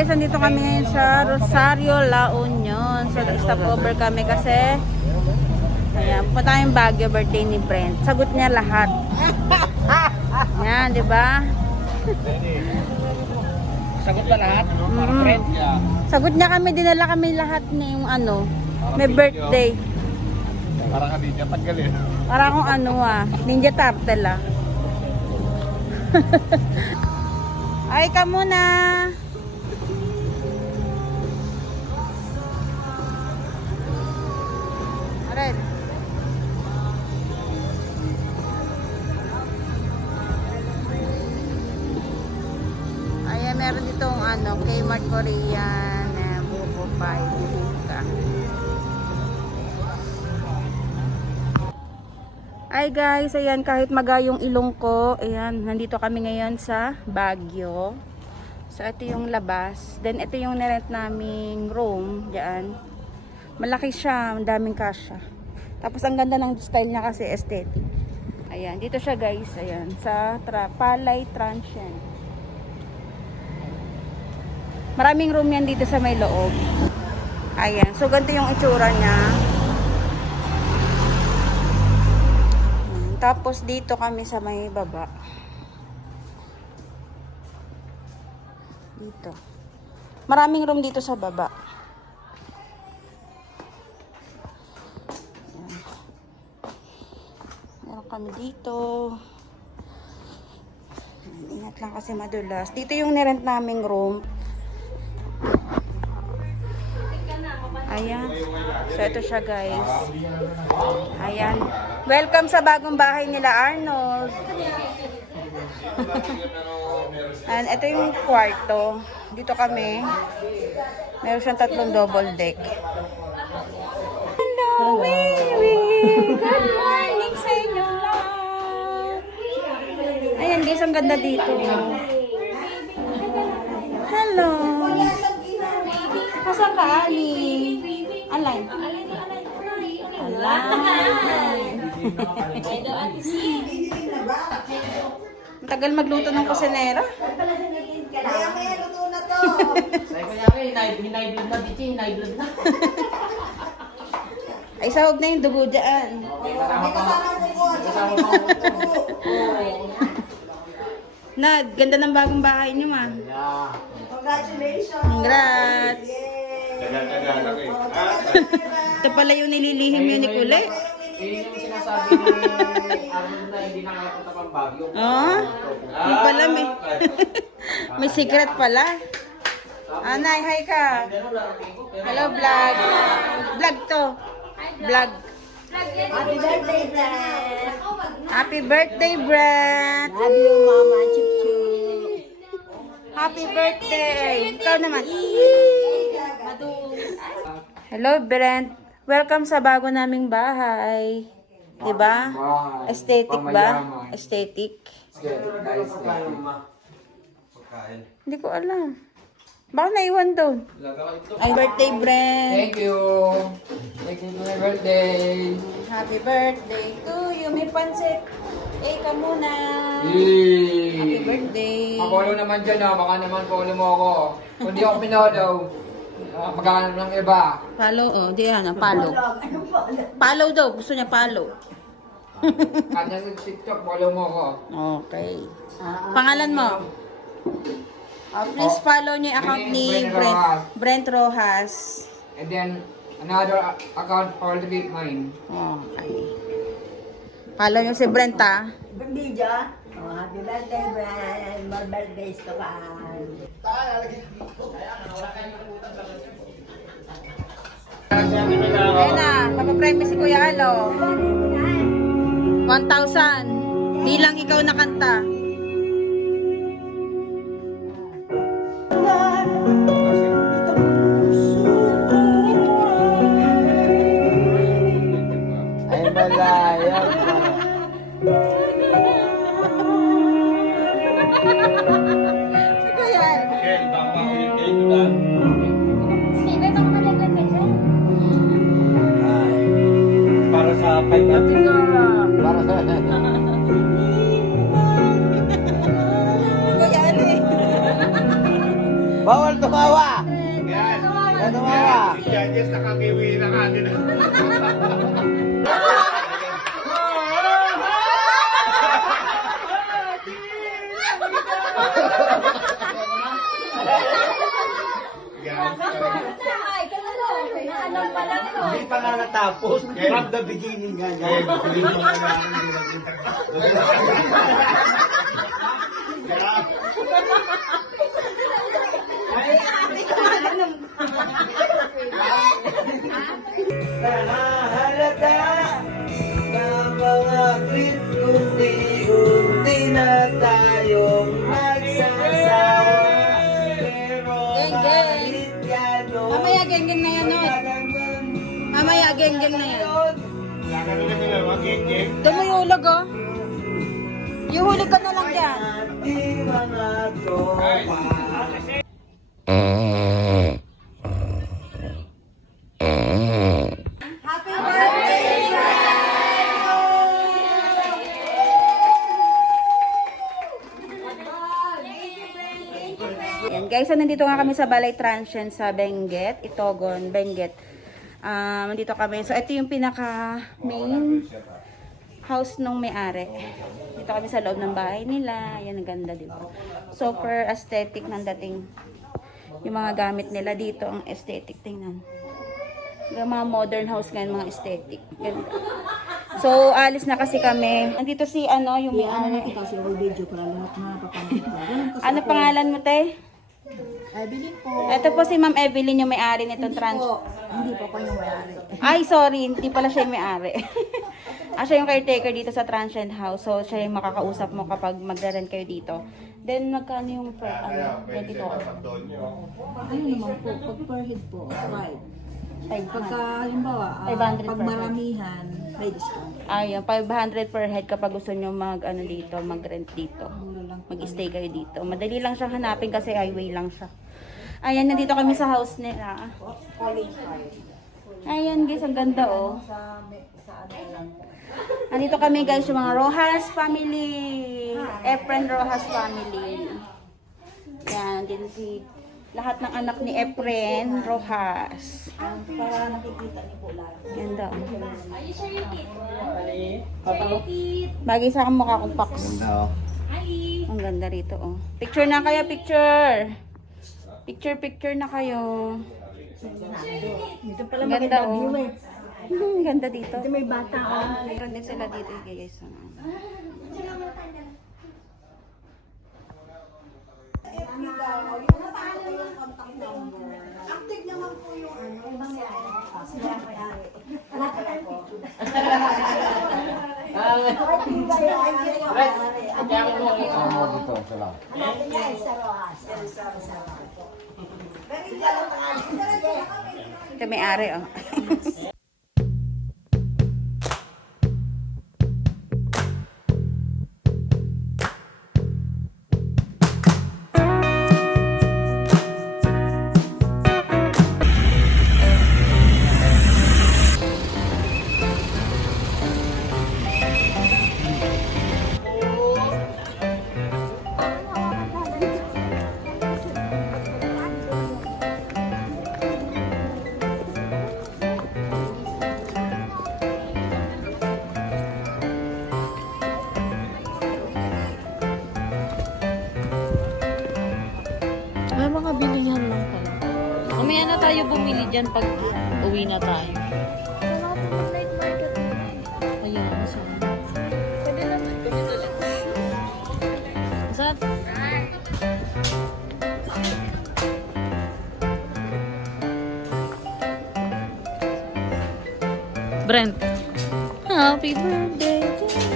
guys, nandito kami ngayon sa Rosario, La Union. So, stopover kami kasi ayan, pupunta tayong Baguio, birthday ni Brent. Sagot niya lahat. Yan, di ba? Sagot ba lahat? Brent, yeah. Sagot niya kami, dinala kami lahat ng ano, may birthday. Parang kami niya, paggaling. Para akong ano Ninja Turtle Ay ka muna. Alright. Ayan, meron ditong ano, Kmart Korean na buko pie. Buka. Hi guys, ayan, kahit magayong ilong ko, ayan, nandito kami ngayon sa Baguio. So ito yung labas, then ito yung nirent naming room diyan. Malaki siya, ang daming kasya. Tapos ang ganda ng style niya kasi aesthetic. Ayan, dito siya guys, ayan, sa Palay Transient. Maraming room yan dito sa may loob. Ayan, so ganito yung itsura niya. Tapos dito kami sa may baba. Dito. Maraming room dito sa baba. Ayan. Meron kami dito. Ayan, ingat lang kasi madulas. Dito yung nirent naming room. Ayan. So ito siya guys. Ayan. Welcome sa bagong bahay nila Arnold. And ito yung kwarto. Dito kami. Meron siyang 3 double deck. Hello, Wiwi! Good morning sa inyo lahat! Ayan guys, ang ganda dito. Hello! Kasang ka, Ali? Alay. Alay. Matagal magluto ng kusinera. Kaya luto na to. Sabi ko niya, hinay-blood na, Bichi, hinay-blood na. Ay, sahog na yung dugo dyan. May kasama ko po. Kasama ko. Nad, ganda ng bagong bahay niyo, ma. Yeah. Congratulations. Congrats. Yay. Ito pala yung nililihim yun ni Kule. Yun yung sinasabi ni Arnold na hindi nakakapunta pang Baguio. Oh, yung pala may secret pala. Anay, hi ka. Hello, vlog. Vlog to. Vlog. Happy birthday, Brad. Happy birthday, Brent. Love you, Mama. Chip chip. Happy birthday. Ikaw naman. Hello, Brent. Welcome sa bago naming bahay. Diba? Aesthetic ba? Aesthetic. Hindi ko alam. Baka naiwan doon. Ay, birthday, Brent. Thank you. Thank you for my birthday. Happy birthday to you. May pansit. Eh, ka muna. Yay! Happy birthday. Mapolo naman dyan baka naman follow mo ako. Kung di ako pinolaw, magkakanap ng iba. Follow, oh. Di ano, follow. Follow daw. Gusto niya follow. Kanya sa TikTok, follow mo ako. Okay. Pangalan mo? Please follow niyo yung account ni Brent Rojas. And then, another account for the big mine. Okay. Follow niyo si Brent, ha? Ibang video. Oh, happy birthday, Brad. More birthdays to come. Ayun na. Papapremyo si Kuya Alo. 1,000. Bilang ikaw nakanta. Ay, malaya. Kuya. Para sa 500. Para sa... Kuya, ano eh? Bawal tumawa! Yan. Yan tumawa! Si Judges nakakiwi na nga din. Yan. Hindi pa nga natapos. From the beginning nga Eh, niya. hindi mo nga namin Nahahalata na mga clip unti-unti na tayong magsasawa. Pero kahit gano'n, Mamaya geng-geng na yan, Not. Mamaya geng-geng na yan. Nakakalimutan nila, mga geng-geng. Doon mo yung hulog, oh. Yung hulog ka na lang dyan. ating mga tropa. Yan guys, so nandito nga kami sa Balay Transient sa Benguet, Itogon, Benguet. Nandito kami. So ito yung pinaka main house nung may-ari. Dito kami sa loob ng bahay nila. Yan, ang ganda, di ba? Super aesthetic ng dating. Yung mga gamit nila dito, ang aesthetic. Tingnan. Yung mga modern house ngayon, mga aesthetic. Ganda. So, alis na kasi kami. Nandito si, ano, yung may-ari. Ikaw sila video para lahat na papamit ko. Ganun kasi Ano pangalan mo, te? Evelyn po. Ito po si Ma'am Evelyn, yung may-ari nitong trans. Hindi po ako yung mayari. Ay, sorry. Hindi pala siya yung may-ari. Siya yung caretaker dito sa transient house. So, siya yung makakausap mo kapag magre-rent kayo dito. Then, magkano yung per, ganito? Ano naman po, pag per head po, 5. Pagka, halimbawa, 500 pag per head. maramihan, may discount. Ayun, 500 per head kapag gusto nyo ano dito, mag-rent dito. Mura lang. Mag-stay kayo dito. Madali lang siyang hanapin kasi highway lang siya. Ayan, nandito kami sa house nila. Ayan guys, ang ganda oh. Sa ano lang po. Nandito kami guys, yung mga Rojas family. Efren Rojas family. Yan, din si lahat ng anak ni Efren Rojas. Para nakikita niyo po lahat. Ganda oh. Bagay sa akin mukha kong Pax. Ang ganda rito oh. Picture na kayo, picture. Picture na kayo. Dito pala Ganda, maganda oh. view eh. Ganda dito. Dito may bata oh. Meron din sila dito guys. Active naman po yung ano, ibang sila mayari. Ito may ari oh. May mga bilihan lang pala. Mamaya na tayo bumili dyan pag uwi na tayo. Ayan, saan? Pwede naman kami ulit. Saan? Brent. Happy birthday to you.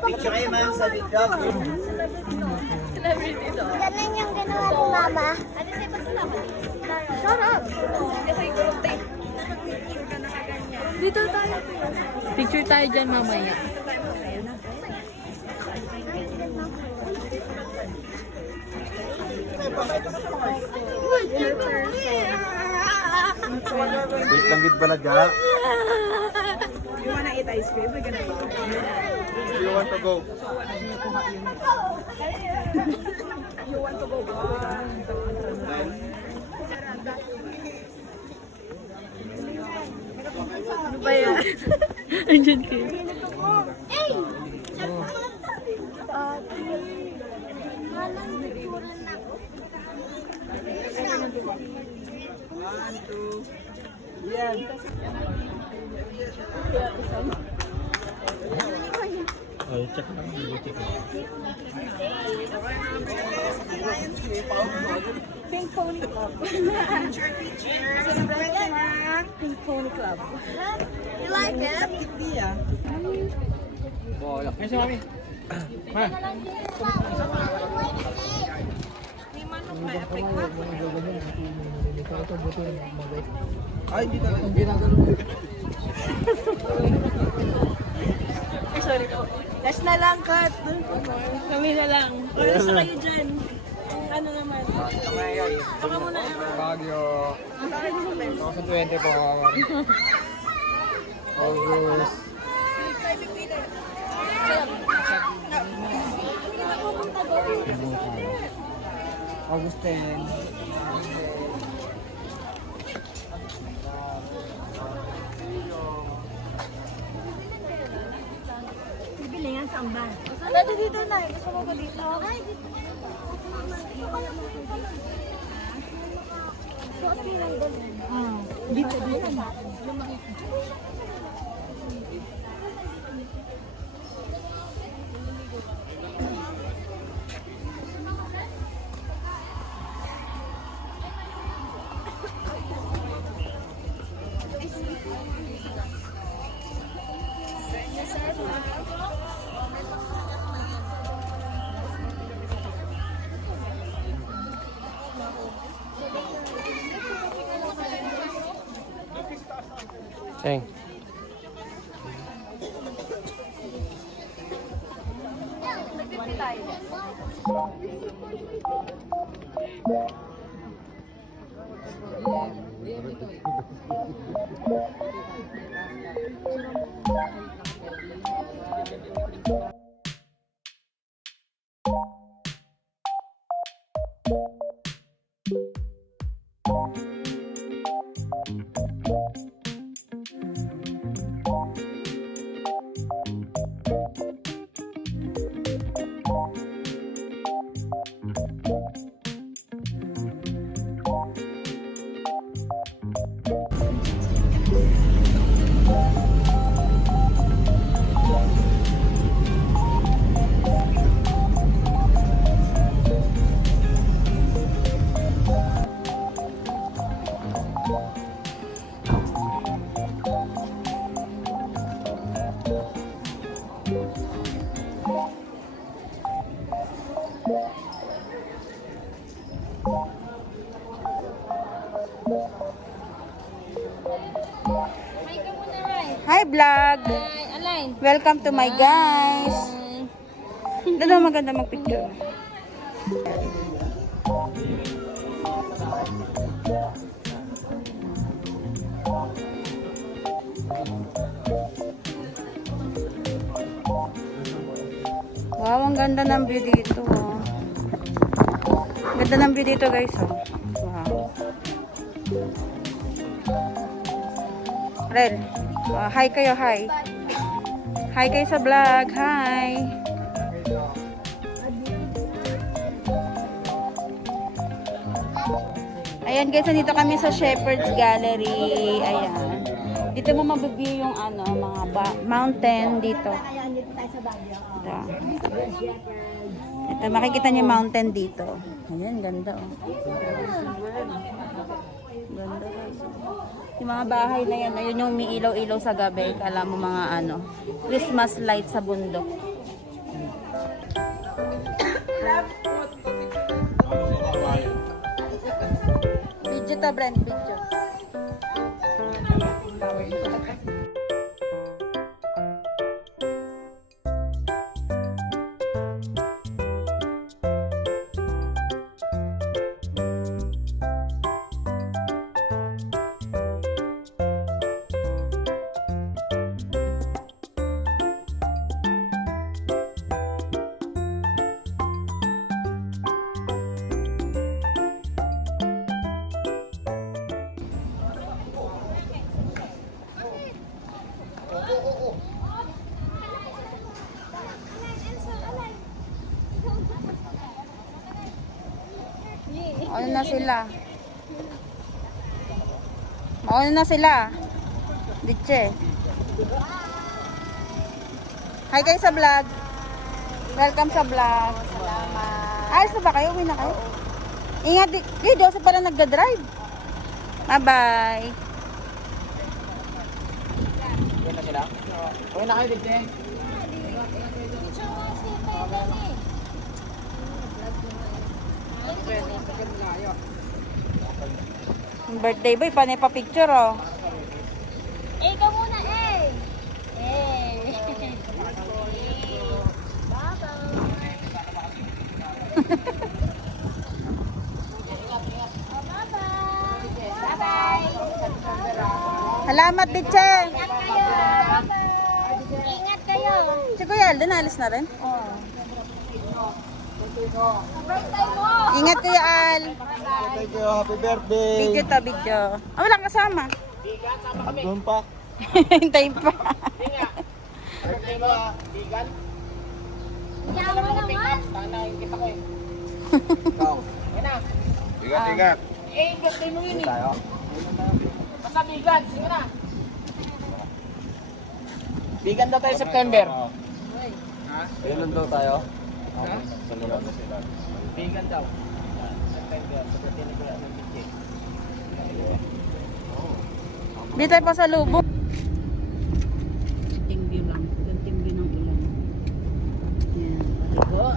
Picture kayo man sa video. Ganun yung ginawa ni Mama. Shut up! Dito tayo. Picture tayo dyan mamaya. Wait lang gid pala dyan. You wanna eat ice cream? We're gonna eat. You want to go? Andyan kayo. Hey! Walang picture na ako. Pink Pony Club. Picture. Pink Pony Club. You like it? Yeah. Kasi mami. Ay, hindi talaga. Sorry po. Last na lang, Kat. Kami na lang. Wala sa kayo dyan. Ano naman? Baka muna. Baguio. 2020 po. August. August 10. Bibili yan sa amban. Dito dito na. Gusto mo ko dito? Ay, dito. Dito, dito. Teng. Hi vlog! Alain. Welcome to my guys! Dalawa maganda magpicture. Wow, ang ganda ng view dito. Oh. Ganda ng view dito guys. Oh. Wow. Ren, hi kayo, hi. Hi kayo sa vlog, hi. Ayan guys, nandito kami sa Shepherd's Gallery. Ayan. Dito mo mabibigay yung ano, mga mountain dito. Ito. Ito, makikita niyo yung mountain dito. Ayan, ganda oh. Ganda guys. Yung mga bahay na yan, ayun yung umiilaw-ilaw sa gabi. Kala mo mga ano, Christmas light sa bundok. Video to, Brent, video. Ano na sila? Mauna na sila. Ditche. Hi kayo sa vlog. Welcome sa vlog. Salamat. Ayos na ba kayo? Uwi na kayo? Ingat. Doon sa pala nagda-drive. Bye-bye. Uwi na sila? Uwi na kayo, Dite. Birthday boy, panay pa picture oh. Eh, ikaw muna, eh. Eh. Salamat, Ditche. Ingat kayo. Si Kuya Alden, alis na rin? Birthday mo. Ingat Kuya Al. Thank you. Happy birthday. Video to, video. Ah, walang kasama. Doon pa. Hintayin pa. Yawa naman. Ingat, ingat. Tayo. Bigan daw tayo September. Kailan daw tayo? Bigan daw. September. Di tayo pa sa lubong. Kunting view lang. Kunting view ng ulan. Yan. Paligo.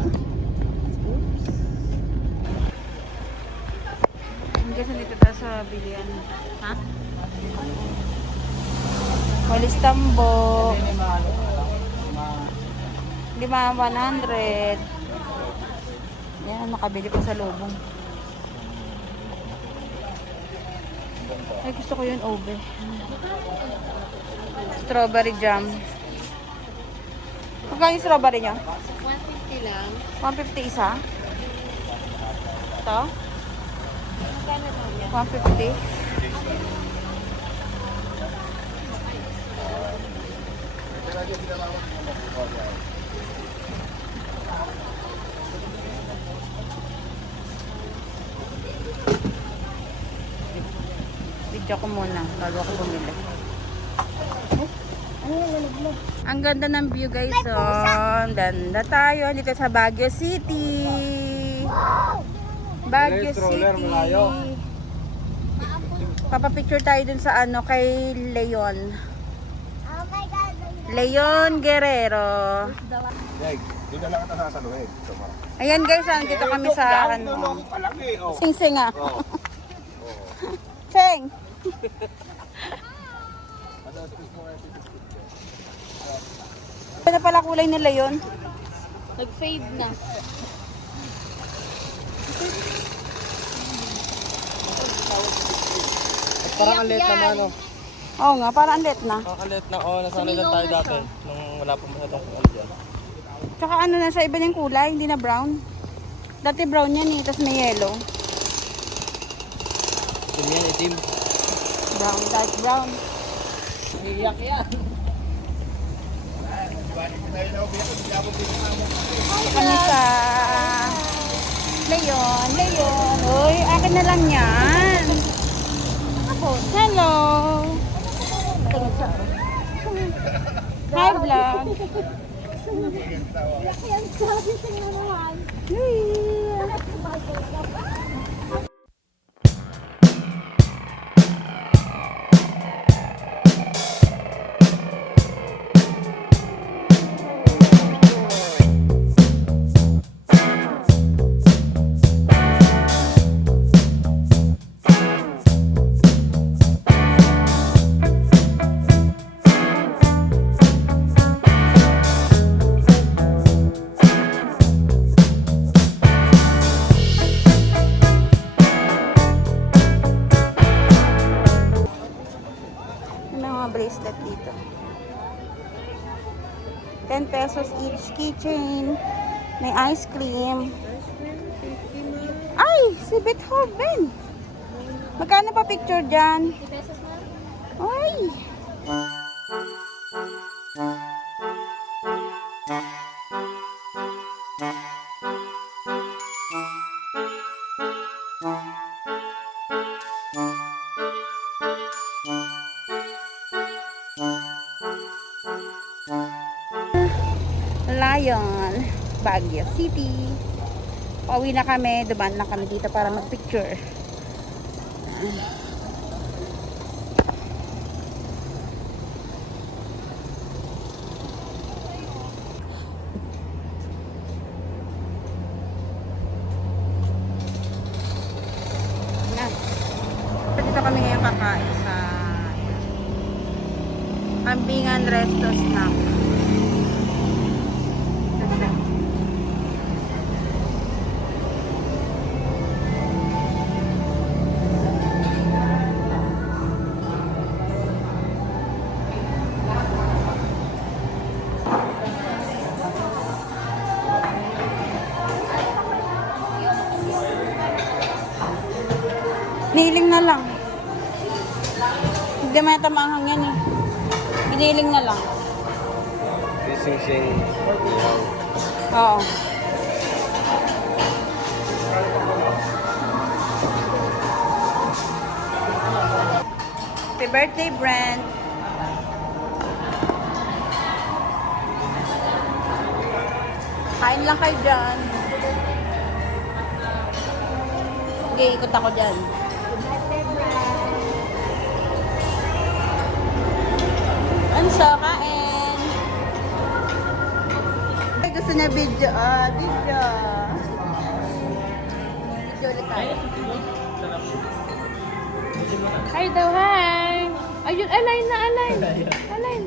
Oops. Hanggang sa dito tayo sa bilian. Ha? Walis Tambo. 5,100. Yan, makabili pa sa lubong. Ay, gusto ko yun, ube. Strawberry jam. Magkano yung strawberry nyo? 150 lang. 150 isa? Ito? Magkano to yan? 150? Video ko muna bago ako bumili. Ang ganda ng view guys. Oh, ganda tayo dito sa Baguio City. Baguio City. Papapicture tayo dun sa ano kay Leon. Oh my God. Leon Guerrero. Yay, doon na lang ito sa Luweg. Ayan guys, dito kami sa ano. Niloloko ka lang eh. Oh. Sing-sing ah. Oh. Cheng. Ano pala kulay nila yun? Nag-fade na. Parang ang late naman, no? Oo nga, parang ang lit na. Parang ang late na, nasanay lang tayo dati. Nung wala pa masyadong ano dyan. Tsaka ano na sa iba yung kulay, hindi na brown. Dati brown yan eh, tapos may yellow. Itim yan, itim. Brown, dark brown. Iyak yan. Kami sa Leon, Leon. Uy, akin na lang yan. Hello. Hi vlog. Yan, sabi sa naman. Hey. 10 pesos each keychain. May ice cream. Ay, si Beethoven. Magkano pa picture dyan? 50 pesos na. Ay. Lion, Baguio City. Pauwi na kami, dumaan lang kami dito para magpicture. Na. Dito kami ngayon kakain sa Kambingan Resto Snack. Giniling na lang. Hindi may tamahang yan eh. Giniling na lang. Sing-sing. Oo. Happy birthday, Brent. Kain lang kayo dyan. Sige, ikot ako dyan. Anso, kain. Ay, gusto niya video. Video. Video ulit tayo. Hi daw, hi! Ayun, align na, align! Align!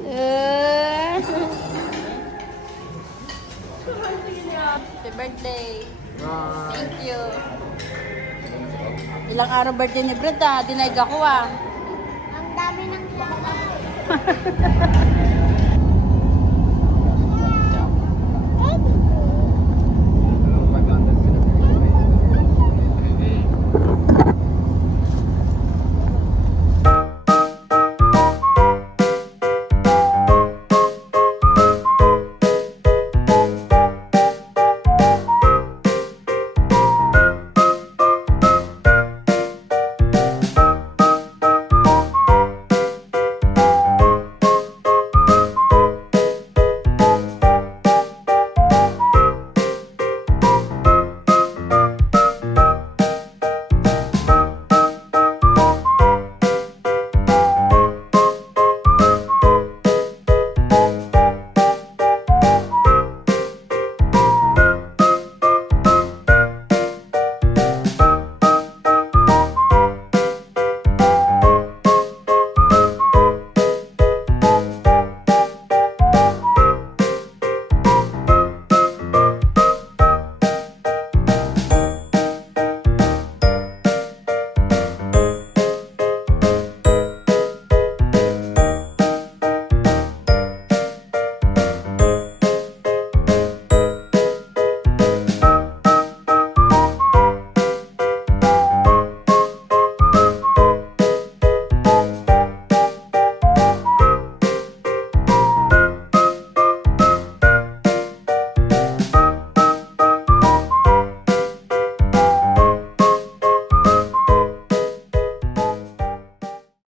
Happy birthday. Thank you. Ilang araw birthday ni Brent Dinaig ako Ang dami ng